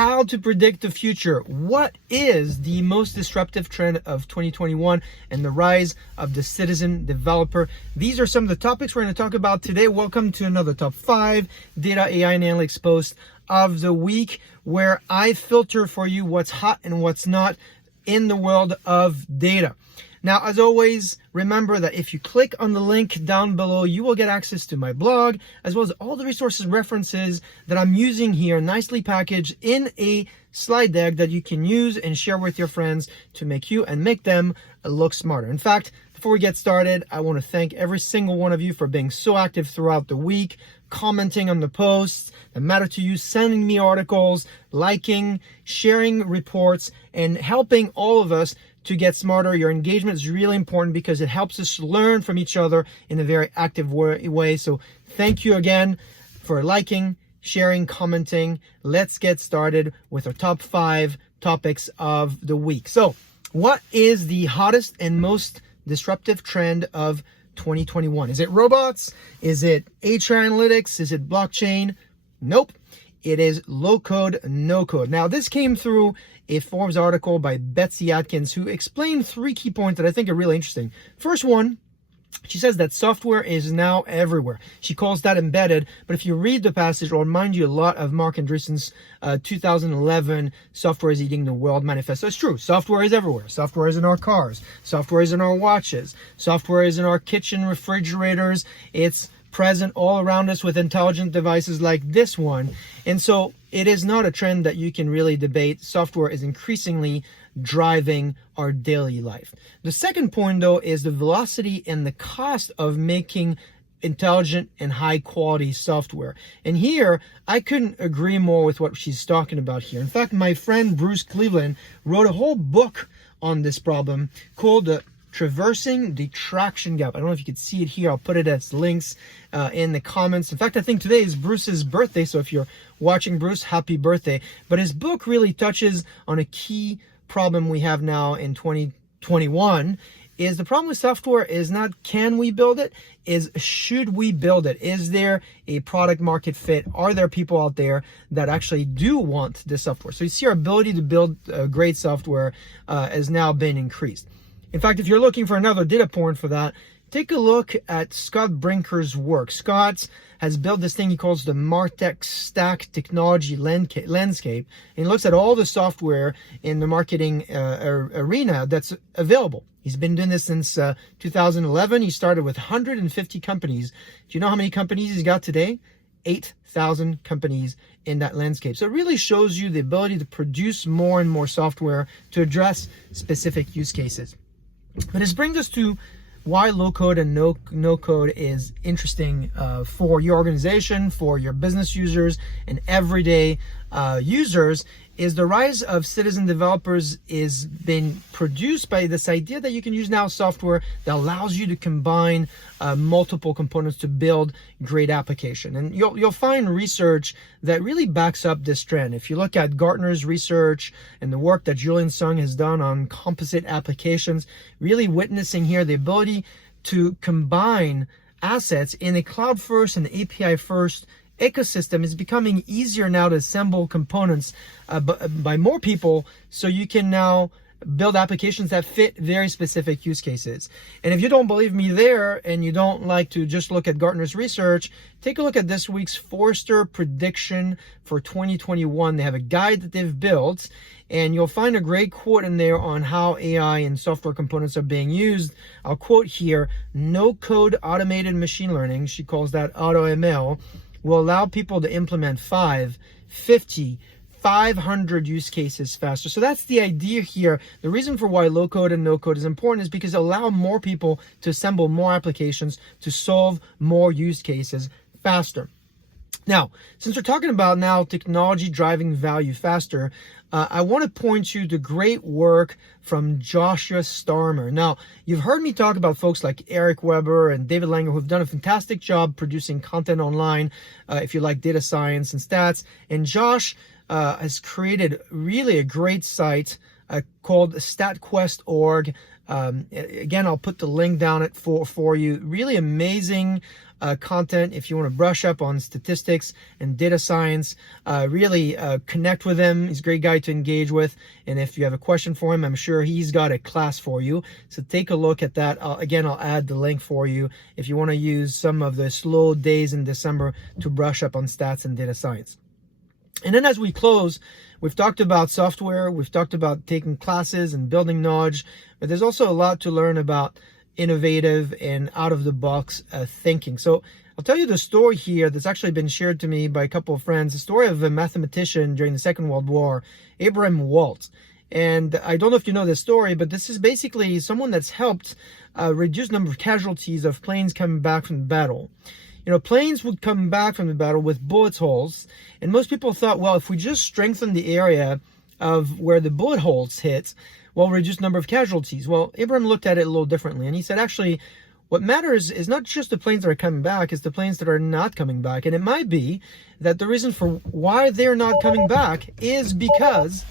how to predict the future, what is the most disruptive trend of 2021, and the rise of the citizen developer. These are some of the topics we're going to talk about today. Welcome to another Top 5 Data, AI, and Analytics post of the week, where I filter for you what's hot and what's not in the world of data. Now, as always, remember that if you click on the link down below, you will get access to my blog, as well as all the resources and references that I'm using here, nicely packaged in a slide deck that you can use and share with your friends to make you and make them look smarter. In fact, before we get started, I want to thank every single one of you for being so active throughout the week, commenting on the posts that matter to you, sending me articles, liking, sharing reports, and helping all of us to get smarter. Your engagement is really important because it helps us learn from each other in a very active way. So thank you again for liking, sharing, commenting. Let's get started with our top 5 topics of the week. So what is the hottest and most disruptive trend of 2021? Is it robots? Is it HR analytics? Is it blockchain? Nope. It is low code, no code. Now, this came through a Forbes article by Betsy Atkins, who explained 3 key points that I think are really interesting. First one, she says that software is now everywhere. She calls that embedded, but if you read the passage, it'll remind you a lot of Mark Andreessen's 2011 Software is Eating the World manifesto. It's true. Software is everywhere. Software is in our cars. Software is in our watches. Software is in our kitchen refrigerators. It's present all around us with intelligent devices like this one. And so it is not a trend that you can really debate. Software is increasingly driving our daily life. The second point, though, is the velocity and the cost of making intelligent and high quality software. And here, I couldn't agree more with what she's talking about here. In fact, my friend Bruce Cleveland wrote a whole book on this problem called Traversing the Traction Gap. I don't know if you can see it here. I'll put it as links in the comments. In fact, I think today is Bruce's birthday, so if you're watching Bruce, happy birthday. But his book really touches on a key problem we have now in 2021. Is the problem with software is not can we build it, is should we build it? Is there a product market fit? Are there people out there that actually do want this software? So you see our ability to build great software has now been increased. In fact, if you're looking for another data point for that, take a look at Scott Brinker's work. Scott has built this thing he calls the MarTech Stack Technology Landscape, and he looks at all the software in the marketing arena that's available. He's been doing this since 2011. He started with 150 companies. Do you know how many companies he's got today? 8,000 companies in that landscape. So it really shows you the ability to produce more and more software to address specific use cases. But this brings us to why low code and no code is interesting for your organization, for your business users, and everyday users. Is the rise of citizen developers is been produced by this idea that you can use now software that allows you to combine multiple components to build great application. And you'll find research that really backs up this trend. If you look at Gartner's research and the work that Julian Sung has done on composite applications, really witnessing here the ability to combine assets in a cloud first and API first ecosystem is becoming easier now to assemble components by more people, so you can now build applications that fit very specific use cases. And if you don't believe me there, and you don't like to just look at Gartner's research, take a look at this week's Forrester prediction for 2021. They have a guide that they've built, and you'll find a great quote in there on how AI and software components are being used. I'll quote here: "No code automated machine learning," she calls that auto ML, "will allow people to implement 5, 50, 500 use cases faster." So that's the idea here. The reason for why low code and no code is important is because it allows more people to assemble more applications to solve more use cases faster. Now, since we're talking about now technology driving value faster, I want to point you to great work from Joshua Starmer. Now, you've heard me talk about folks like Eric Weber and David Langer who've done a fantastic job producing content online, if you like data science and stats. And Josh has created really a great site called statquest.org. Again, I'll put the link down it for you. Really amazing content if you want to brush up on statistics and data science. Really connect with him. He's a great guy to engage with. And if you have a question for him, I'm sure he's got a class for you. So take a look at that. Again, I'll add the link for you if you want to use some of the slow days in December to brush up on stats and data science. And then as we close, we've talked about software, we've talked about taking classes and building knowledge, but there's also a lot to learn about innovative and out-of-the-box thinking. So I'll tell you the story here that's actually been shared to me by a couple of friends, the story of a mathematician during the Second World War, Abraham Waltz. And I don't know if you know this story, but this is basically someone that's helped reduce the number of casualties of planes coming back from the battle. You know, planes would come back from the battle with bullet holes, and most people thought, well, if we just strengthen the area of where the bullet holes hit, we'll reduce the number of casualties. Well, Abraham looked at it a little differently, and he said, actually, what matters is not just the planes that are coming back, it's the planes that are not coming back. And it might be that the reason for why they're not coming back is because,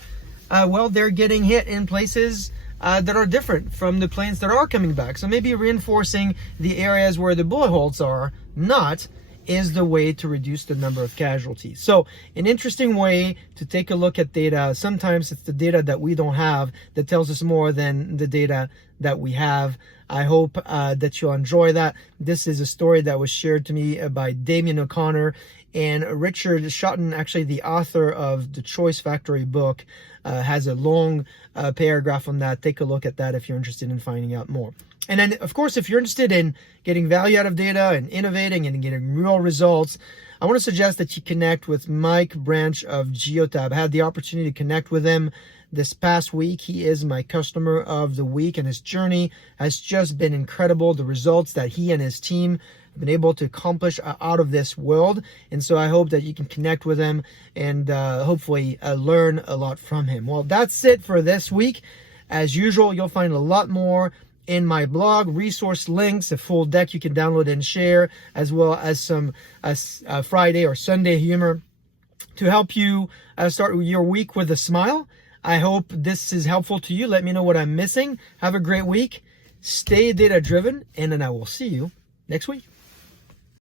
well, they're getting hit in places that are different from the planes that are coming back. So maybe reinforcing the areas where the bullet holes are not is the way to reduce the number of casualties. So an interesting way to take a look at data. Sometimes it's the data that we don't have that tells us more than the data that we have. I hope that you'll enjoy that. This is a story that was shared to me by Damien O'Connor, and Richard Shotton, actually the author of the Choice Factory book, has a long paragraph on that. Take a look at that if you're interested in finding out more. And then, of course, if you're interested in getting value out of data and innovating and getting real results, I want to suggest that you connect with Mike Branch of GEOTAB. I had the opportunity to connect with him this past week. He is my customer of the week, and his journey has just been incredible. The results that he and his team have been able to accomplish are out of this world. And so I hope that you can connect with him and hopefully learn a lot from him. Well, that's it for this week. As usual, you'll find a lot more in my blog, resource links, a full deck you can download and share, as well as some Friday or Sunday humor to help you start your week with a smile. I hope this is helpful to you. Let me know what I'm missing. Have a great week. Stay data driven, and then I will see you next week.